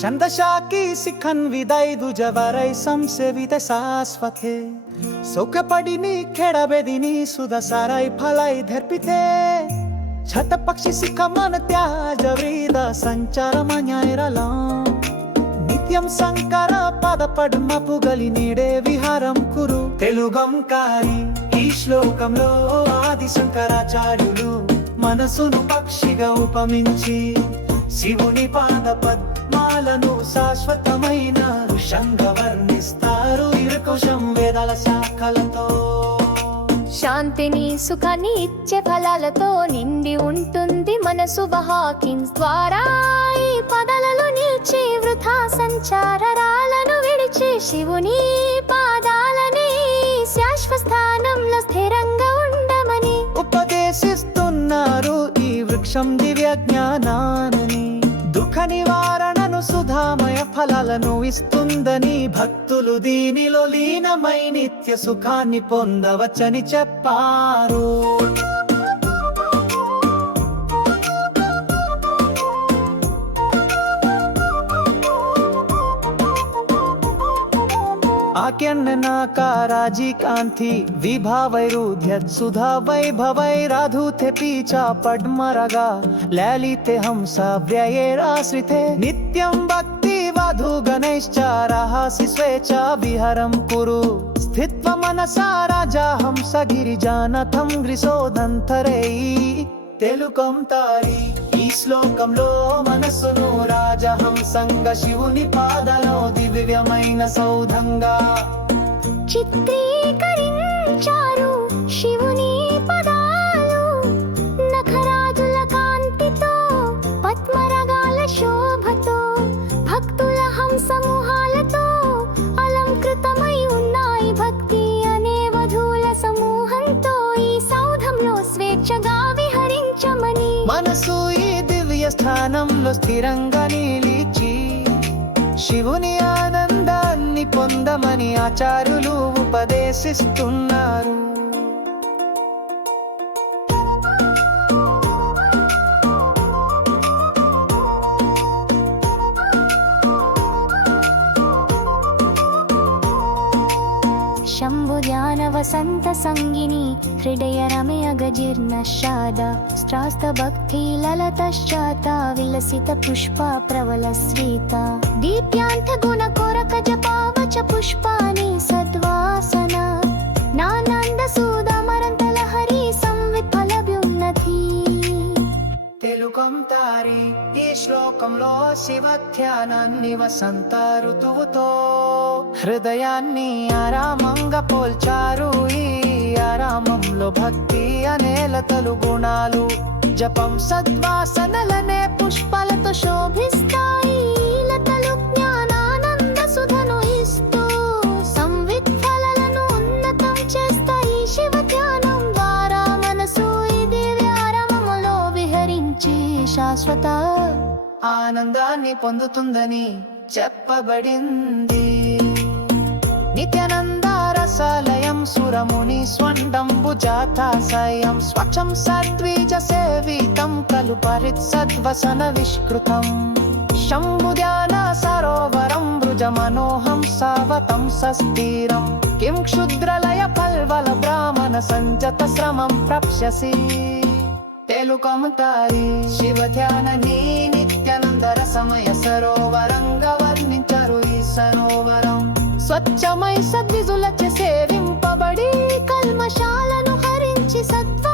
ಚಂದಶಾಕೀಸಿ ಖನ್ವಿದೈದು ಜವರೈ ಸಂಸೆವಿದ ಶಾಶ್ವತೆ ಸುಖಪಡಿನಿ ಕೆಡಬೆದಿನಿ ಸುದ ಸರೈ ಫಲೈ ಧರ್ಪಿತೆ ಛತ ಪಕ್ಷಿ ಸಿಖ ಮನ ತ್ಯಾಜ ವ್ರೀದ ಸಂಚಾರ ಮನ್ಯಾಯಿರಲ నిత్యం సంకర పద పద్మ పుగలి నీడే విహారం కురు తెలుగంకారి ఈ శ్లోకంలో ఆది శంకరాచార్యులు మనసును పక్షిగా ఉపమించి శివుని పాద పద్మ పద్మాలను శాశ్వతమైన వృషంగా వర్ణిస్తారు ఇరుకోశం వేదాల శాఖలతో. శాంతిని సుఖాన్ని ఇచ్చే ఫలాలతో నిండి ఉంటుంది మనసు బహాకిన్స్ ద్వారా. ఈ పదలలో నిలిచి వృథా సంచారాలను విడిచి శివుని పాదాలని శాశ్వత స్థానంలో స్థిరంగా ఉండమని. ఉపదేశిస్తున్నారు ఈ వృక్షం దివ్య జ్ఞానాన్ని. దుఃఖ నివారణను సుధామయ ఫలాలను ఇస్తుందని భక్తులు దీనిలో లీనమై నిత్య సుఖాన్ని పొందవచ్చని చెప్పారు. आक्यन्ननाका राजीकान्थि विभावैरुध्यत् सुधा वैभवैराधूथेऽपि चापड्मरगा ललिते हंसा व्ययेराश्रिते नित्यं भक्तिवधुगणैश्चाराहासि स्वेच्छा विहरं कुरु स्थित्वा मनसा राजा हंस गिरिजानथं गृशोदन्तरै तेलुकं तारी శ్లోకంలో మనసును రాజహంసంగా శివుని పాదలో దివ్యమైన సౌధంగా. చిత్రీకరించారు శివుని పదాలు. నఖరాజుల కాంతితో పద్మరగాల శోభతో భక్తుల హంసమూహాలతో అలంకృతమై ఉన్నాయి భక్తి అనే వధువుల సమూహంతో ఈ సౌధంలో స్వేచ్ఛగా విహరించమని. మనసు స్థానంలో స్థిరంగా నిలిచి శివుని ఆనందాన్ని పొందమని ఆచారులు ఉపదేశిస్తున్నారు. శంభుధ్యాన వసంత సంగిని హృదయ రమయ గజీర్ణ శాద స్త్రాస్త భక్తి లలతశ్చాత విలసిత పుష్ప ప్రవల శ్రీత దీప్యాంత గుణ కొరక జపావచ పుష్పాని సద్వాసన నానంద సూద మరంత లహరి సంవిత్ ఫలభ్యున్నతి తెలుకం తారి ఈ శ్లోకంలో శివ ధ్యానాన్ని వసంత ఋతువుతో హృదయాన్ని ఆరామంగా పోల్చారు ఈ ఆరామంలో భక్తి అనే లతలు గుణాలు. జపం సద్వాసనలనే పుష్పాలతో శోభిస్తాయి. లతలు జ్ఞానానంద సుధను ఇస్తూ సంవిత్ ఉన్నతం చేస్తాయి. శివ ధ్యానం ద్వారా మనసు ఈ దివ్యారమములో విహరించి శాశ్వత ఆనందాన్ని పొందుతుందని చెప్పబడింది. నిత్యనందారసాలయం సురముని స్వండంబు జాతాశయం స్వచ్ఛం సద్వీజ సేవితం కలు పరిత్సద్వసన విష్కృతం. శంభుధ్యాన సరోవరం భృజ మనోహం సావతం సస్థిరం కిం క్షుద్రలయ పల్వల బ్రాహ్మణ సంజత శ్రమం ప్రప్స్యసి. తెలుకముతారి శివ ధ్యాన నీ నిత్యనందర సమయ సరోవరంగా వర్ణించారు ఈ సరోవరం. స్వచ్ఛమై సద్విధులచ సేవింపబడి కల్మశాలను హరించి సత్వ